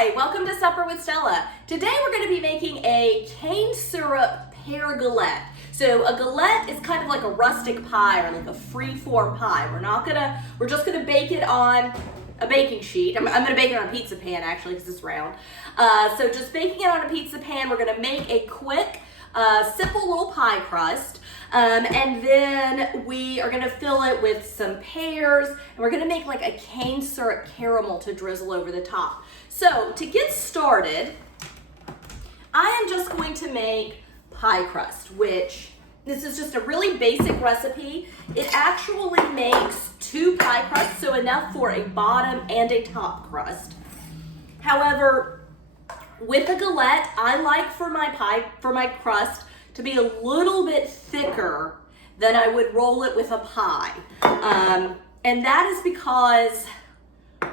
Hi, welcome to Supper with Stella. Today we're going to be making a cane syrup pear galette. So a galette is kind of like a rustic pie or like a free-form pie. We're just gonna bake it on a baking sheet. I'm gonna bake it on a pizza pan actually because it's round. So just baking it on a pizza pan, we're gonna make a quick, simple little pie crust. And then we are gonna fill it with some pears, and we're gonna make like a cane syrup caramel to drizzle over the top. So to get started, I am just going to make pie crust, which this is just a really basic recipe. It actually makes 2 pie crusts, so enough for a bottom and a top crust. However, with a galette, I like for my crust to be a little bit thicker than I would roll it with a pie. And that is because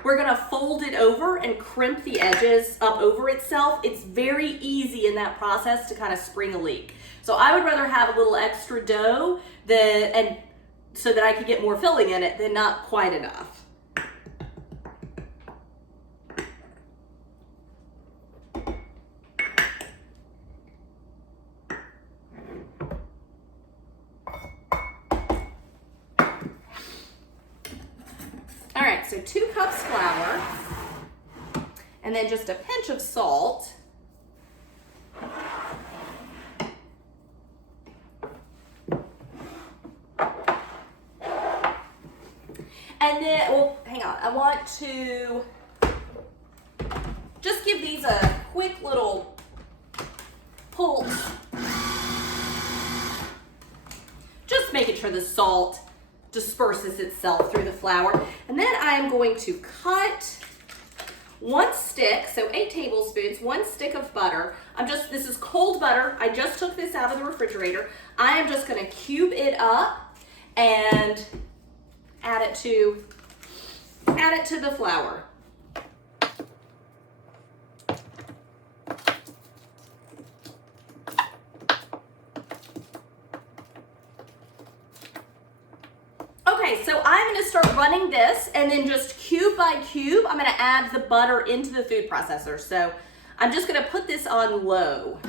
we're gonna fold it over and crimp the edges up over itself. It's very easy in that process to kind of spring a leak. So I would rather have a little extra dough so that I could get more filling in it than not quite enough. All right, so 2 cups flour, and then just a pinch of salt. And then, well, hang on, I want to just give these a quick little pulse. Just making sure the salt disperses itself through the flour. And then I am going to cut 1 stick, so 8 tablespoons, 1 stick of butter. This is cold butter. I just took this out of the refrigerator. I am just gonna cube it up and add it to the flour. Okay, so I'm gonna start running this, and then just cube by cube, I'm gonna add the butter into the food processor. So I'm just gonna put this on low.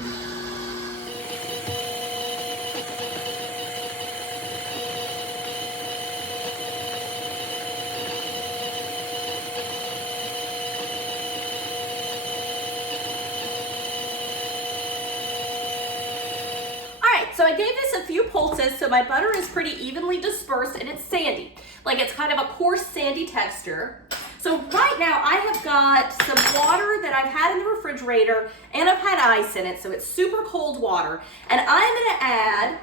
So I gave this a few pulses, so my butter is pretty evenly dispersed, and it's sandy. Like, it's kind of a coarse, sandy texture. So right now I have got some water that I've had in the refrigerator, and I've had ice in it, so it's super cold water. And I'm gonna add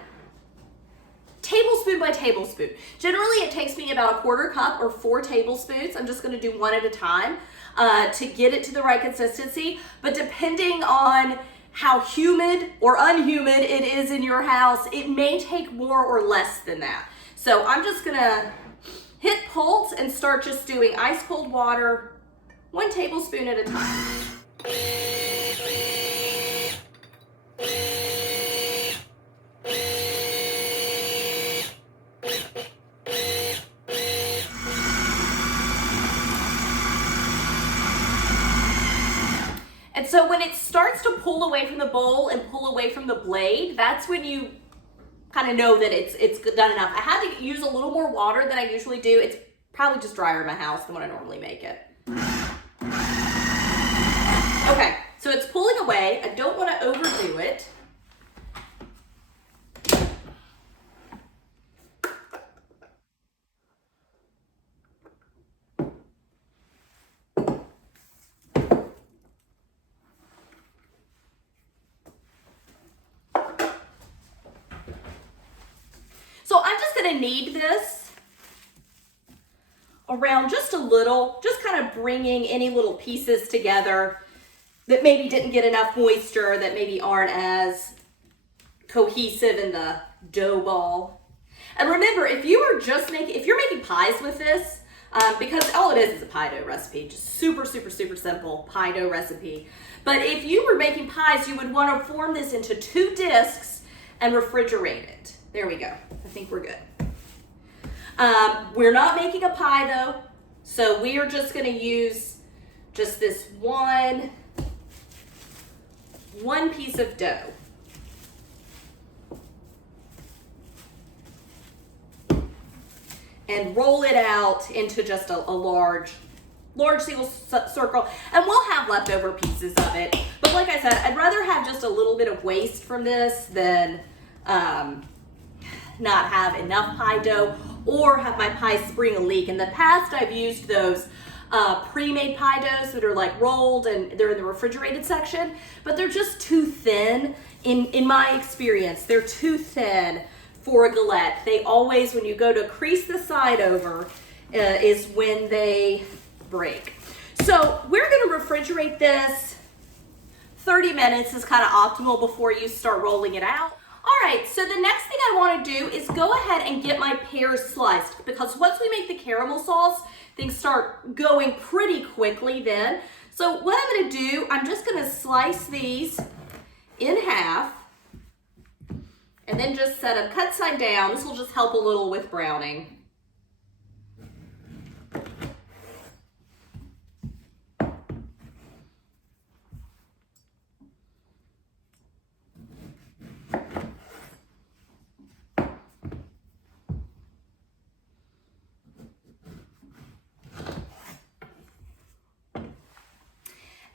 tablespoon by tablespoon. Generally it takes me about a 1/4 cup or 4 tablespoons. I'm just gonna do one at a time to get it to the right consistency. But depending on how humid or unhumid it is in your house, it may take more or less than that. So I'm just gonna hit pulse and start just doing ice cold water, 1 tablespoon at a time. And so when it starts to pull away from the bowl and pull away from the blade, that's when you kind of know that it's done enough. I had to use a little more water than I usually do. It's probably just drier in my house than what I normally make it. Okay, so it's pulling away. I don't want to overdo it. So I'm just gonna knead this around just a little, just kind of bringing any little pieces together that maybe didn't get enough moisture, that maybe aren't as cohesive in the dough ball. And remember, if you're making pies with this, because all it is a pie dough recipe, just super, super, super simple pie dough recipe. But if you were making pies, you would want to form this into 2 discs and refrigerate it. There we go. I think we're good. We're not making a pie though, so we are just going to use just this one piece of dough. And roll it out into just a large single circle, and we'll have leftover pieces of it. But like I said, I'd rather have just a little bit of waste from this than not have enough pie dough or have my pie spring a leak. In the past, I've used those pre-made pie doughs that are like rolled and they're in the refrigerated section, but they're just too thin. In my experience, they're too thin for a galette. They always, when you go to crease the side over, is when they break. So we're gonna refrigerate this. 30 minutes is kind of optimal before you start rolling it out. All right, so the next thing I wanna do is go ahead and get my pears sliced, because once we make the caramel sauce, things start going pretty quickly then. So what I'm gonna do, I'm just gonna slice these in half, and then just set them cut side down. This will just help a little with browning.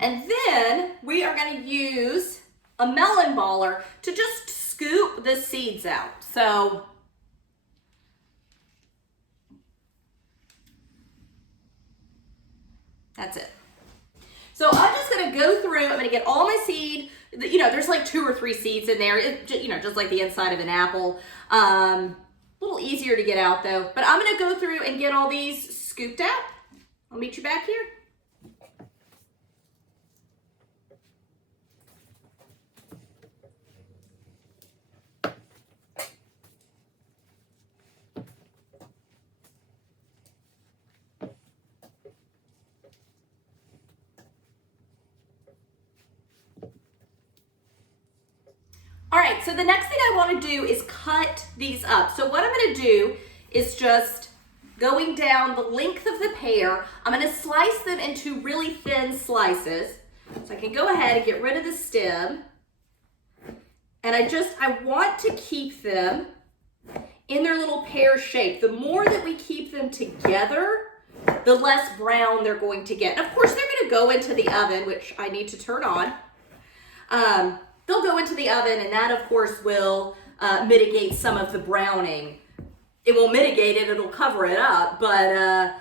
And then we are going to use a melon baller to just scoop the seeds out. So that's it. So I'm just going to go through, I'm going to get all my seed, you know, there's like 2 or 3 seeds in there, you know, just like the inside of an apple. A little easier to get out though, but I'm going to go through and get all these scooped out. I'll meet you back here. All right, so the next thing I want to do is cut these up. So what I'm going to do is just going down the length of the pear. I'm going to slice them into really thin slices. So I can go ahead and get rid of the stem. And I want to keep them in their little pear shape. The more that we keep them together, the less brown they're going to get. And of course, they're going to go into the oven, which I need to turn on. They'll go into the oven, and that, of course, will mitigate some of the browning. It won't mitigate it, it'll cover it up, but,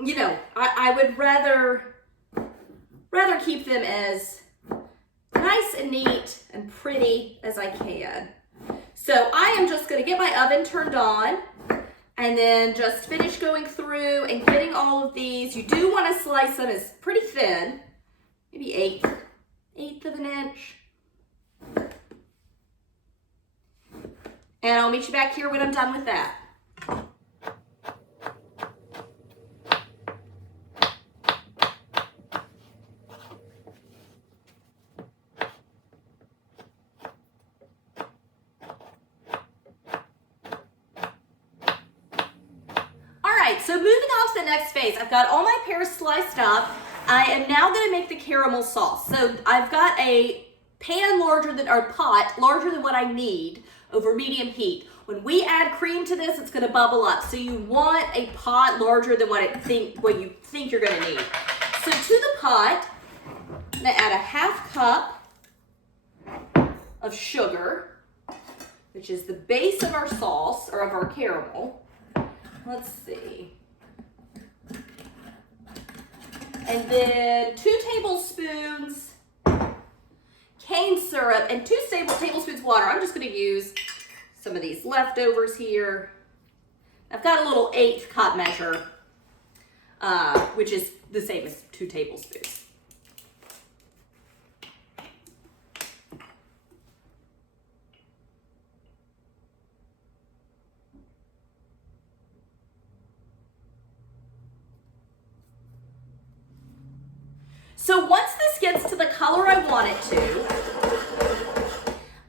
you know, I would rather keep them as nice and neat and pretty as I can. So I am just going to get my oven turned on and then just finish going through and getting all of these. You do want to slice them as pretty thin, maybe eighth of an inch. And I'll meet you back here when I'm done with that. All right, so moving on to the next phase. I've got all my pears sliced up. I am now going to make the caramel sauce. So I've got a pan larger than, or pot larger than what I need over medium heat. When we add cream to this, it's going to bubble up. So you want a pot larger than what you think you're going to need. So to the pot, I'm going to add a ½ cup of sugar, which is the base of our sauce or of our caramel. Let's see. And then 2 tablespoons cane syrup and 2 tablespoons water. I'm just going to use some of these leftovers here. I've got a little 1/8 cup measure, which is the same as 2 tablespoons. So once this gets to the color I want it to,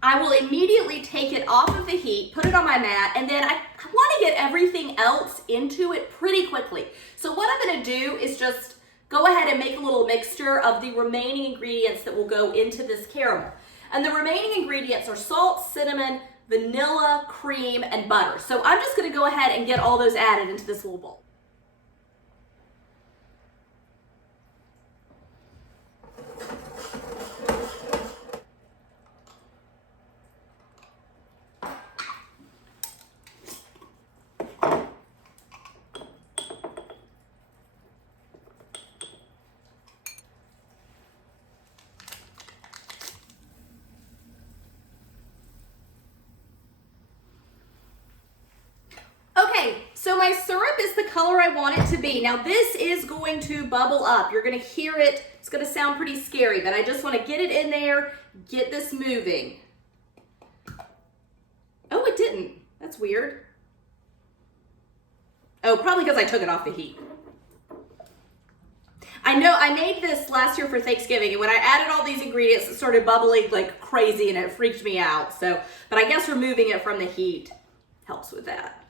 I will immediately take it off of the heat, put it on my mat, and then I want to get everything else into it pretty quickly. So what I'm going to do is just go ahead and make a little mixture of the remaining ingredients that will go into this caramel. And the remaining ingredients are salt, cinnamon, vanilla, cream, and butter. So I'm just gonna go ahead and get all those added into this little bowl. Okay, so my syrup is the color I want it to be. Now this is going to bubble up. You're gonna hear it. It's gonna sound pretty scary, but I just wanna get it in there, get this moving. Oh, it didn't. That's weird. Oh, probably because I took it off the heat. I know I made this last year for Thanksgiving, and when I added all these ingredients, it started bubbling like crazy and it freaked me out. So, but I guess removing it from the heat helps with that.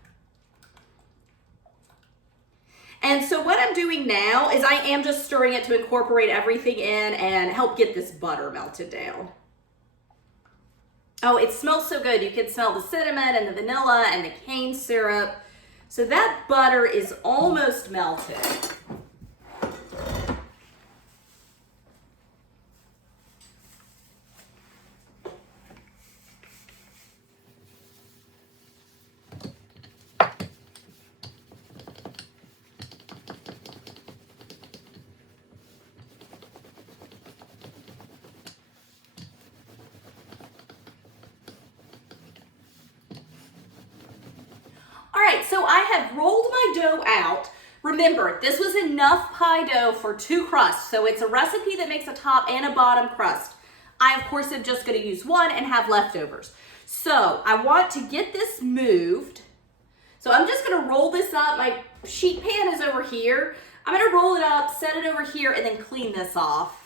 And so what I'm doing now is I am just stirring it to incorporate everything in and help get this butter melted down. Oh, it smells so good. You can smell the cinnamon and the vanilla and the cane syrup. So that butter is almost melted. All right, so I have rolled my dough out. Remember, this was enough pie dough for 2 crusts, so it's a recipe that makes a top and a bottom crust. I, of course, am just gonna use one and have leftovers. So I want to get this moved. So I'm just gonna roll this up. My sheet pan is over here. I'm gonna roll it up, set it over here, and then clean this off.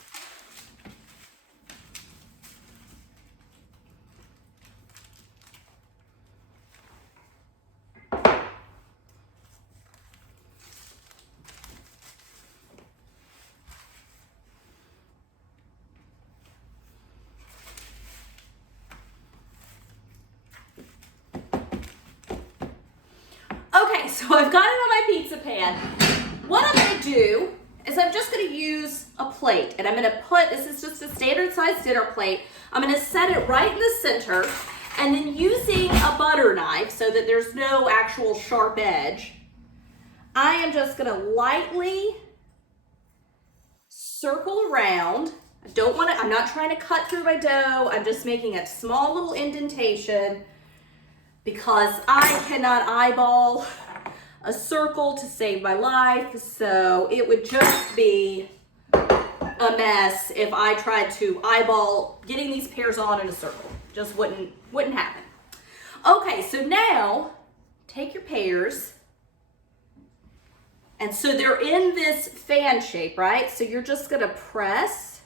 Okay, so I've got it on my pizza pan. What I'm gonna do is I'm just gonna use a plate, and I'm gonna put, this is just a standard size dinner plate, I'm gonna set it right in the center, and then using a butter knife so that there's no actual sharp edge, I am just gonna lightly circle around. I'm not trying to cut through my dough, I'm just making a small little indentation because I cannot eyeball a circle to save my life, so it would just be a mess if I tried to eyeball getting these pears on in a circle. Just wouldn't happen. Okay, so now take your pears, and so they're in this fan shape, right? So you're just gonna press.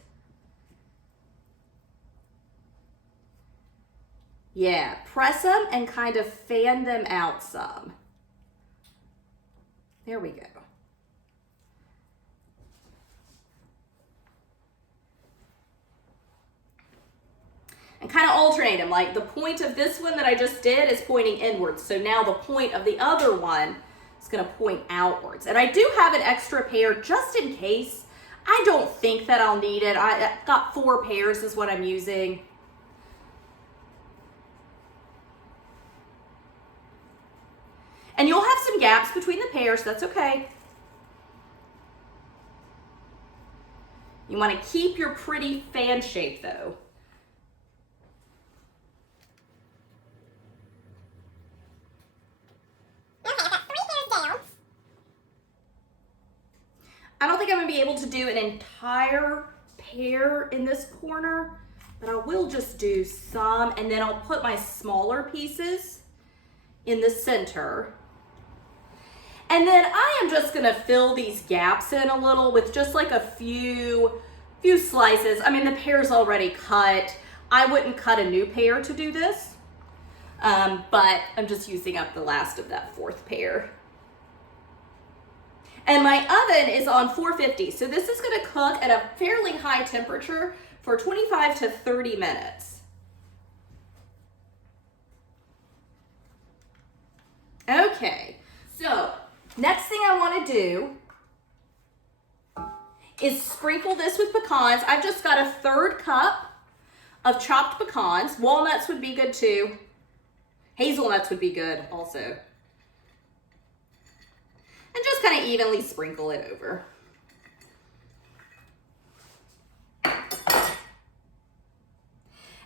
Yeah, press them and kind of fan them out some. There we go. And kind of alternate them. Like the point of this one that I just did is pointing inwards. So now the point of the other one is gonna point outwards. And I do have an extra pear just in case. I don't think that I'll need it. I got 4 pears is what I'm using. And you'll have some gaps between the pears, that's okay. You want to keep your pretty fan shape though. Okay, I got 3 pears down. I don't think I'm going to be able to do an entire pear in this corner, but I will just do some, and then I'll put my smaller pieces in the center. And then I am just gonna fill these gaps in a little with just like a few slices. I mean, the pear's already cut. I wouldn't cut a new pear to do this, but I'm just using up the last of that 4th pear. And my oven is on 450. So this is gonna cook at a fairly high temperature for 25 to 30 minutes. Okay, so next thing I wanna do is sprinkle this with pecans. I've just got a 1/3 cup of chopped pecans. Walnuts would be good too. Hazelnuts would be good also. And just kind of evenly sprinkle it over. And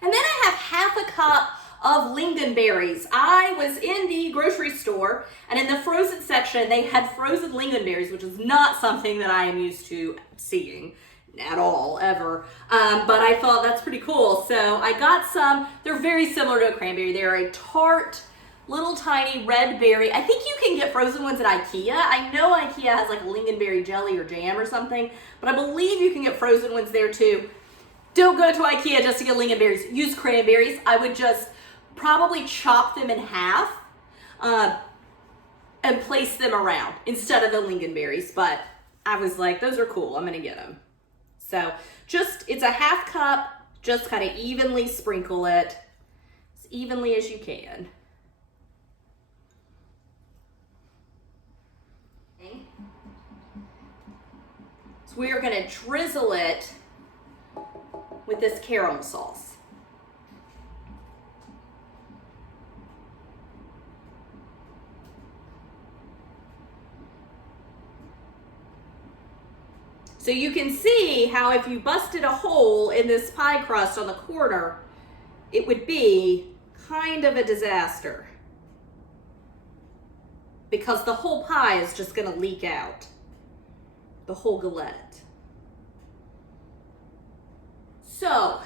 then I have 1/2 cup of lingonberries. I was in the grocery store, and in the frozen section they had frozen lingonberries, which is not something that I am used to seeing at all, ever. But I thought that's pretty cool. So I got some. They're very similar to a cranberry. They're a tart, little tiny red berry. I think you can get frozen ones at IKEA. I know IKEA has like a lingonberry jelly or jam or something, but I believe you can get frozen ones there too. Don't go to IKEA just to get lingonberries. Use cranberries. I would just probably chop them in half and place them around instead of the lingonberries. But I was like, those are cool. I'm gonna get them. So just, it's a 1/2 cup. Just kind of evenly sprinkle it as evenly as you can. So we are gonna drizzle it with this caramel sauce. So you can see how if you busted a hole in this pie crust on the corner, it would be kind of a disaster because the whole pie is just gonna leak out, the whole galette. So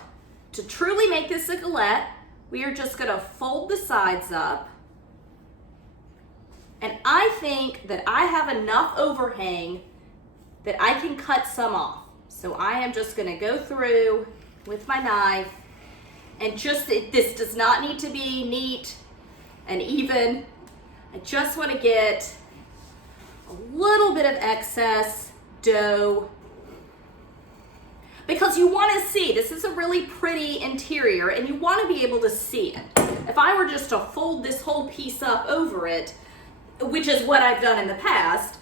to truly make this a galette, we are just gonna fold the sides up. And I think that I have enough overhang that I can cut some off. So I am just gonna go through with my knife and just, this does not need to be neat and even. I just wanna get a little bit of excess dough because you wanna see, this is a really pretty interior and you wanna be able to see it. If I were just to fold this whole piece up over it, which is what I've done in the past,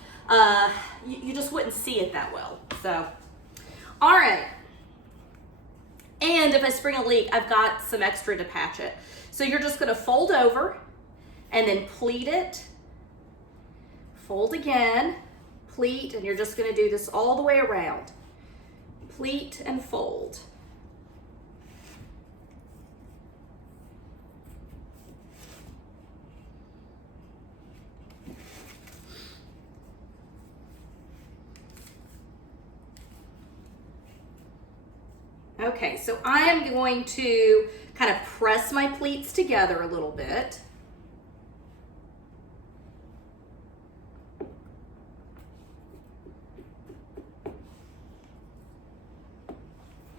you just wouldn't see it that well. So, all right. And if I spring a leak, I've got some extra to patch it. So you're just gonna fold over and then pleat it. Fold again, pleat, and you're just gonna do this all the way around. Pleat and fold. Okay, so I am going to kind of press my pleats together a little bit.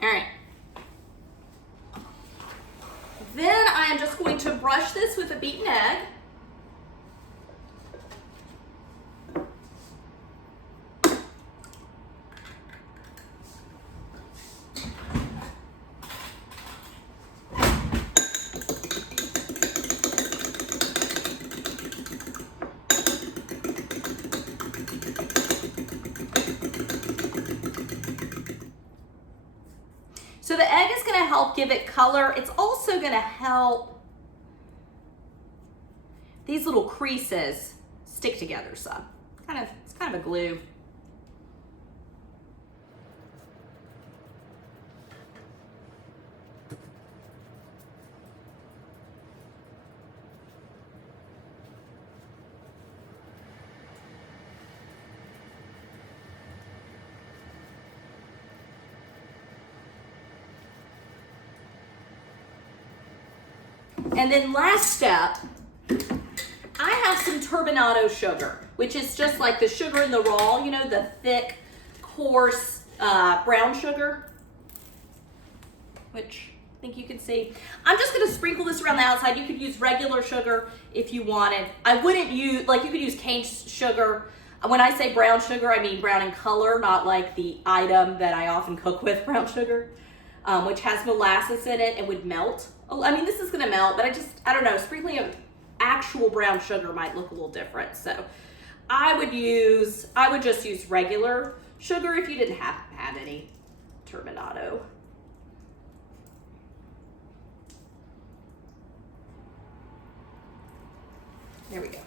All right. Then I am just going to brush this with a beaten egg. So the egg is going to help give it color. It's also going to help these little creases stick together some. It's kind of a glue. And then last step, I have some turbinado sugar, which is just like the sugar in the raw, you know, the thick, coarse brown sugar, which I think you can see. I'm just gonna sprinkle this around the outside. You could use regular sugar if you wanted. I wouldn't use, like you could use cane sugar. When I say brown sugar, I mean brown in color, not like the item that I often cook with, brown sugar, which has molasses in it and would melt. I mean, this is gonna melt, but I don't know, sprinkling of actual brown sugar might look a little different. So I would just use regular sugar if you didn't have any turbinado. There we go.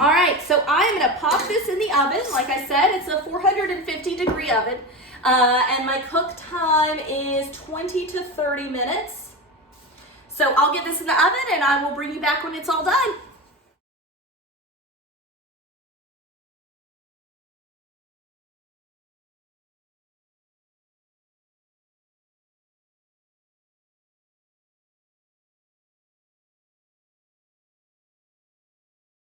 All right, so I am gonna pop this in the oven. Like I said, it's a 450-degree oven. And my cook time is 20 to 30 minutes. So I'll get this in the oven and I will bring you back when it's all done.